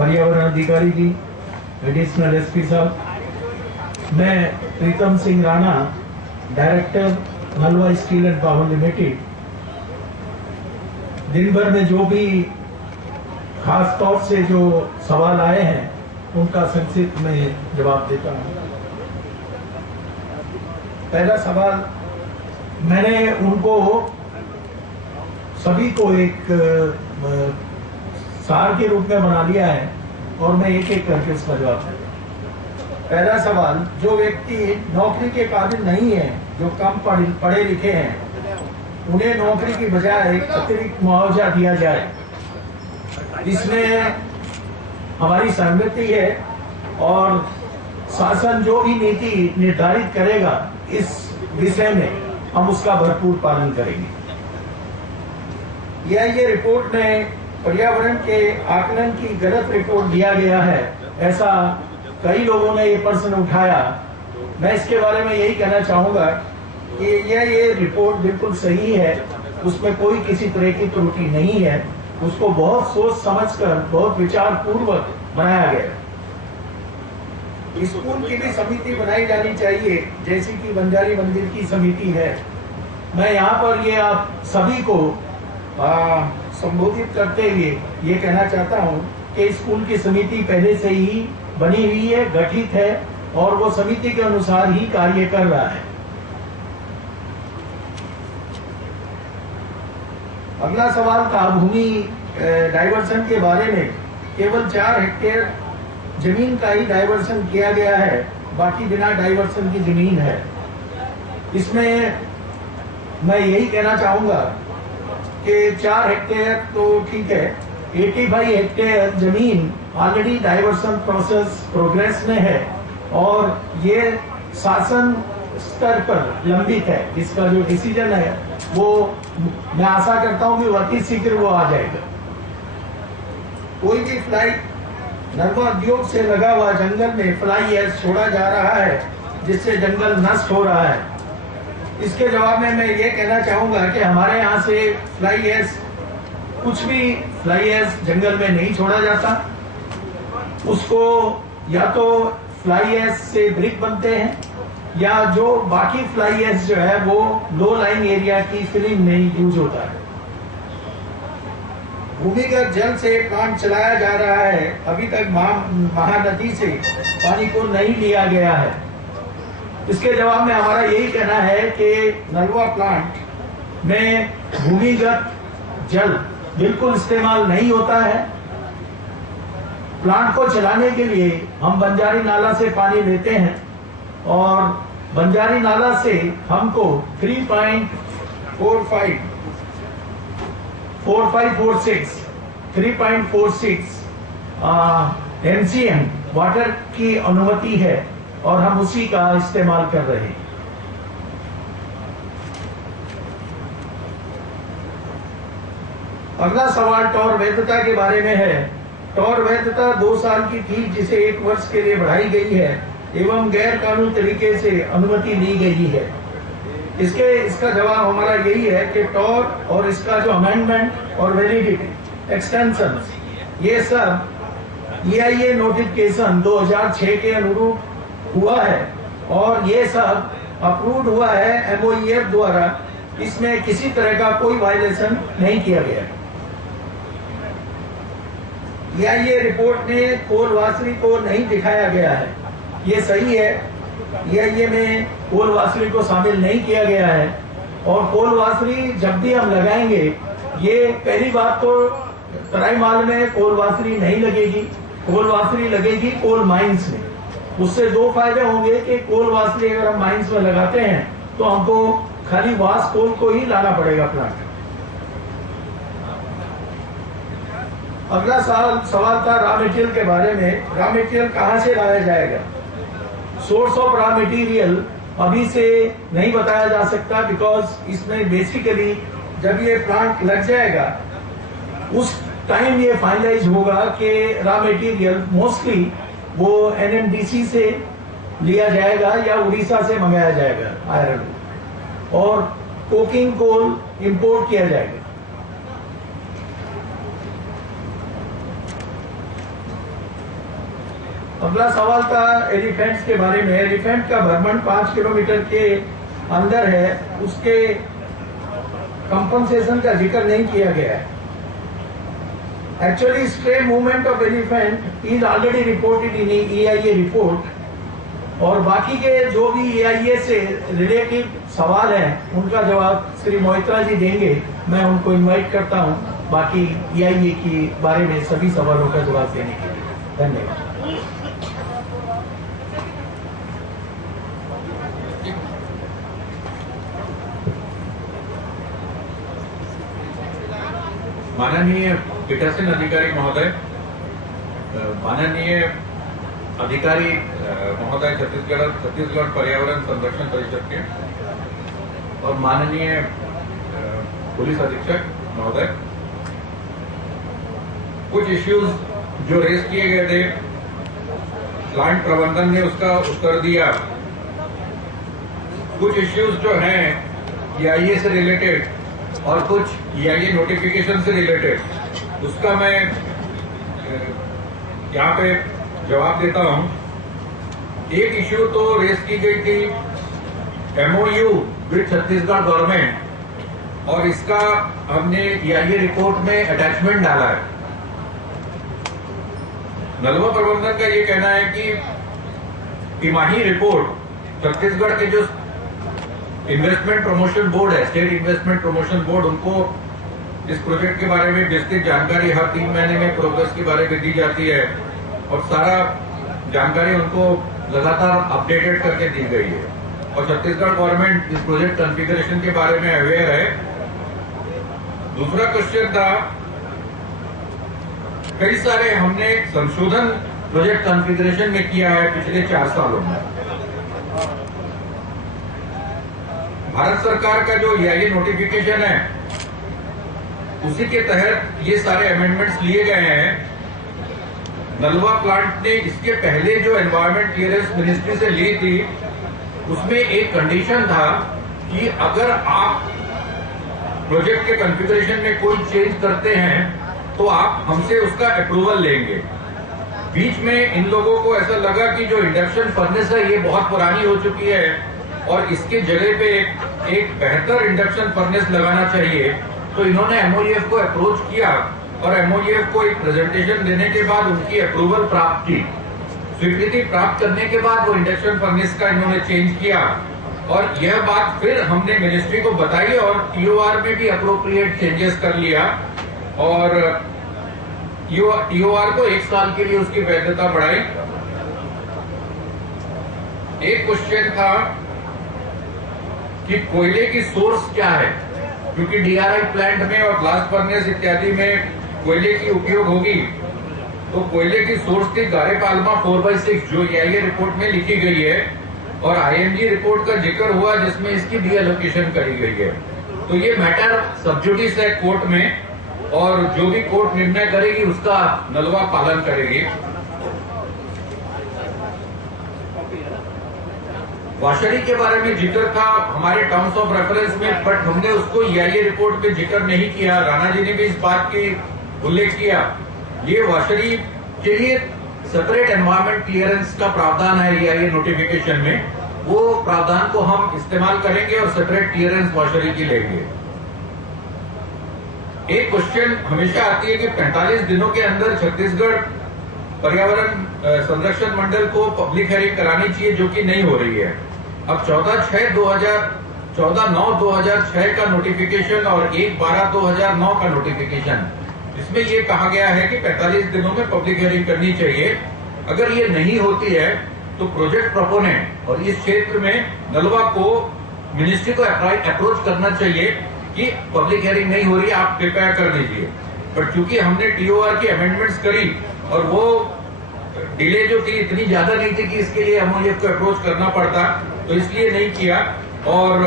पर्यावरण अधिकारी जी, additional SP साहब, मैं Pritam Singh Rana, director Nalwa steel and power limited, दिन भर में जो भी खास तौर से जो सवाल आए हैं उनका संक्षिप्त में जवाब देता हूं। पहला सवाल, मैंने उनको सभी को एक सार के रूप में बना लिया है और मैं एक एक करके उसका जवाब दूंगा। पहला सवाल, जो व्यक्ति नौकरी के काबिल नहीं है, जो कम पढ़े लिखे हैं, उन्हें नौकरी की बजाय अतिरिक्त मुआवजा दिया जाए। इसमें हमारी सहमति है और शासन जो भी नीति निर्धारित करेगा इस विषय में हम उसका भरपूर पालन करेंगे। ये रिपोर्ट में पर्यावरण के आकलन की गलत रिपोर्ट दिया गया है, ऐसा कई लोगों ने ये प्रश्न उठाया। मैं इसके बारे में यही कहना चाहूंगा कि ये रिपोर्ट बिल्कुल सही है, उसमें कोई किसी तरह की त्रुटि नहीं है। उसको बहुत सोच समझकर, बहुत विचार पूर्वक बनाया गया। स्कूल की भी समिति बनाई जानी चाहिए, जैसे कि बंजारी मंदिर की समिति है। मैं यहाँ पर ये आप सभी को संबोधित करते हुए ये कहना चाहता हूँ कि स्कूल की समिति पहले से ही बनी हुई है, गठित है और वो समिति के अनुसार ही कार्य कर रहा है। अगला सवाल था भूमि डाइवर्सन के बारे में। केवल 4 हेक्टेयर जमीन का ही डाइवर्सन किया गया है, बाकी बिना डाइवर्सन की जमीन है। इसमें मैं यही कहना चाहूंगा कि 4 हेक्टेयर तो ठीक है, 85 हेक्टेयर जमीन ऑलरेडी डाइवर्सन प्रोसेस प्रोग्रेस में है और ये शासन स्तर पर लंबित है। इसका जो डिसीजन है वो मैं आशा करता हूं कि अति शीघ्र वो आ जाएगा। कोई भी फ्लाई नलवा उद्योग से लगा हुआ जंगल में फ्लाई ऐश छोड़ा जा रहा है, जिससे जंगल नष्ट हो रहा है। इसके जवाब में मैं ये कहना चाहूंगा कि हमारे यहाँ से फ्लाई ऐश, कुछ भी फ्लाई ऐश जंगल में नहीं छोड़ा जाता। उसको या तो फ्लाई ऐश से ब्रिक बनते हैं या जो बाकी फ्लाई ऐश जो है वो लो लाइन एरिया की फिलिंग में यूज होता है। भूमिगत जल से प्लांट चलाया जा रहा है, अभी तक महानदी से पानी को नहीं लिया गया है। इसके जवाब में हमारा यही कहना है कि नलवा प्लांट में भूमिगत जल बिल्कुल इस्तेमाल नहीं होता है। प्लांट को चलाने के लिए हम बंजारी नाला से पानी लेते हैं और बंजारी नाला से हमको 3.46 MCM वाटर की अनुमति है और हम उसी का इस्तेमाल कर रहे हैं। अगला सवाल टॉर वैधता के बारे में है। टॉर वैधता 2 साल की थी, जिसे 1 वर्ष के लिए बढ़ाई गई है एवं गैर कानूनी तरीके से अनुमति ली गई है। इसका जवाब हमारा यही है कि टॉर और इसका जो अमेंडमेंट और वैलिडिटी एक्सटेंशन, ये सब EIA नोटिफिकेशन 2006 के अनुरूप हुआ है और ये सब अप्रूव्ड हुआ है MOEF द्वारा। इसमें किसी तरह का कोई वायलेशन नहीं किया गया। EIA रिपोर्ट में कोल वासरी को नहीं दिखाया गया है, ये सही है। EIA में कोल वासरी को शामिल नहीं किया गया है और कोल वासरी जब भी हम लगाएंगे, ये पहली बात तो तराई माल में कोल वासरी नहीं लगेगी, कोल वासरी लगेगी कोल माइंस में। उससे 2 फायदे होंगे कि कोल वासरी अगर हम माइंस में लगाते हैं तो हमको खाली वास कोल को ही लाना पड़ेगा प्लांट। अगला सवाल था रॉ मटेरियल के बारे में। रॉ मटेरियल कहाँ से लाया जाएगा? सोर्स ऑफ रॉ मटेरियल अभी से नहीं बताया जा सकता, बिकॉज इसमें बेसिकली जब ये प्लांट लग जाएगा उस टाइम ये फाइनलाइज होगा कि रॉ मटेरियल मोस्टली वो NMDC से लिया जाएगा या उड़ीसा से मंगाया जाएगा आयरन, और कोकिंग कोल इंपोर्ट किया जाएगा। अगला सवाल था एलिफेंट्स के बारे में। एलिफेंट का भ्रमण 5 किलोमीटर के अंदर है, उसके कंपनसेशन का जिक्र नहीं किया गया है। Actually stray movement of elephant is already reported in EIA report, और बाकी के जो भी EIA से रिलेटिव सवाल हैं उनका जवाब श्री मोहित्रा जी देंगे। मैं उनको इनवाइट करता हूं बाकी EIA के बारे में सभी सवालों का जवाब देने के लिए। धन्यवाद। माननीय पीठासीन अधिकारी महोदय, माननीय अधिकारी महोदय छत्तीसगढ़ पर्यावरण संरक्षण परिषद के, और माननीय पुलिस अधीक्षक महोदय, कुछ इश्यूज जो रेज किए गए थे प्लांट प्रबंधन ने उसका उत्तर दिया। कुछ इश्यूज जो हैं EIA से रिलेटेड और कुछ EIA नोटिफिकेशन से रिलेटेड उसका मैं यहाँ पे जवाब देता हूं। एक इश्यू तो रेज की गई थी MOU विद छत्तीसगढ़ गवर्नमेंट, और इसका हमने EIA रिपोर्ट में अटैचमेंट डाला है। नलवा प्रबंधन का ये कहना है कि तिमाही रिपोर्ट छत्तीसगढ़ के जो इन्वेस्टमेंट प्रमोशन बोर्ड है, स्टेट इन्वेस्टमेंट प्रमोशन बोर्ड, उनको इस प्रोजेक्ट के बारे में विस्तृत जानकारी हर 3 महीने में प्रोग्रेस के बारे में दी जाती है, और सारा जानकारी उनको लगातार अपडेटेड करके दी गई है। और छत्तीसगढ़ गवर्नमेंट इस प्रोजेक्ट कॉन्फ़िगरेशन के बारे में अवेयर है। दूसरा क्वेश्चन था, कई सारे हमने संशोधन प्रोजेक्ट कॉन्फ़िगरेशन में किया है पिछले 4 सालों में। भारत सरकार का जो EIA नोटिफिकेशन है उसी के तहत ये सारे अमेंडमेंट्स लिए गए हैं। नलवा प्लांट ने इसके पहले जो एनवायरमेंट क्लियरेंस मिनिस्ट्री से ली थी उसमें एक कंडीशन था कि अगर आप प्रोजेक्ट के कॉन्फ़िगरेशन में कोई चेंज करते हैं तो आप हमसे उसका अप्रूवल लेंगे। बीच में इन लोगों को ऐसा लगा कि जो इंडक्शन फर्नेस है ये बहुत पुरानी हो चुकी है और इसके जगह पे एक बेहतर इंडक्शन फर्नेस लगाना चाहिए, तो इन्होंने MOEF को अप्रोच किया और MOEF को एक प्रेजेंटेशन देने के बाद उनकी अप्रूवल प्राप्त की। स्वीकृति प्राप्त करने के बाद वो इंडक्शन फर्नेस का इन्होंने चेंज किया, और यह बात फिर हमने मिनिस्ट्री को बताई और TOR में भी अप्रोप्रिएट चेंजेस कर लिया, और TOR को 1 साल के लिए उसकी वैधता बढ़ाई। एक क्वेश्चन था कि कोयले की सोर्स क्या है, क्योंकि DRI प्लांट में और ब्लास्ट फर्नेस इत्यादि में कोयले की उपयोग होगी, तो कोयले की सोर्स थी गारेपालमा 4/6 जो EIA रिपोर्ट में लिखी गई है, और IMG रिपोर्ट का जिक्र हुआ जिसमें इसकी डीएलोकेशन करी गई है। तो ये मैटर सब जुडिस है कोर्ट में, और जो भी कोर्ट निर्णय करेगी उसका नलवा पालन करेगी। वाशरी के बारे में जिक्र था हमारे टर्म्स ऑफ रेफरेंस में, बट हमने उसको EIA रिपोर्ट में जिक्र नहीं किया। राणा जी ने भी इस बात की उल्लेख किया। ये वाशरी के लिए सेपरेट एनवायरमेंट क्लियरेंस का प्रावधान है EIA नोटिफिकेशन में, वो प्रावधान को हम इस्तेमाल करेंगे और सेपरेट क्लियरेंस वाशरी की लेंगे। एक क्वेश्चन हमेशा आती है कि 45 दिनों के अंदर छत्तीसगढ़ पर्यावरण संरक्षण मंडल को पब्लिक हियरिंग करानी चाहिए, जो कि नहीं हो रही है। अब 14/9/2006 का नोटिफिकेशन और 1/12/2009 का नोटिफिकेशन, इसमें ये कहा गया है कि 45 दिनों में पब्लिक हियरिंग करनी चाहिए। अगर ये नहीं होती है तो प्रोजेक्ट प्रोपोनेंट और इस क्षेत्र में नलवा को मिनिस्ट्री को अप्रोच करना चाहिए कि पब्लिक हियरिंग नहीं हो रही, आप कृपया कर दीजिए। बट चूंकि हमने TOR की अमेंडमेंट्स करी और वो डिले जो थी इतनी ज्यादा नहीं थी कि इसके लिए MOEF को अप्रोच करना पड़ता, तो इसलिए नहीं किया। और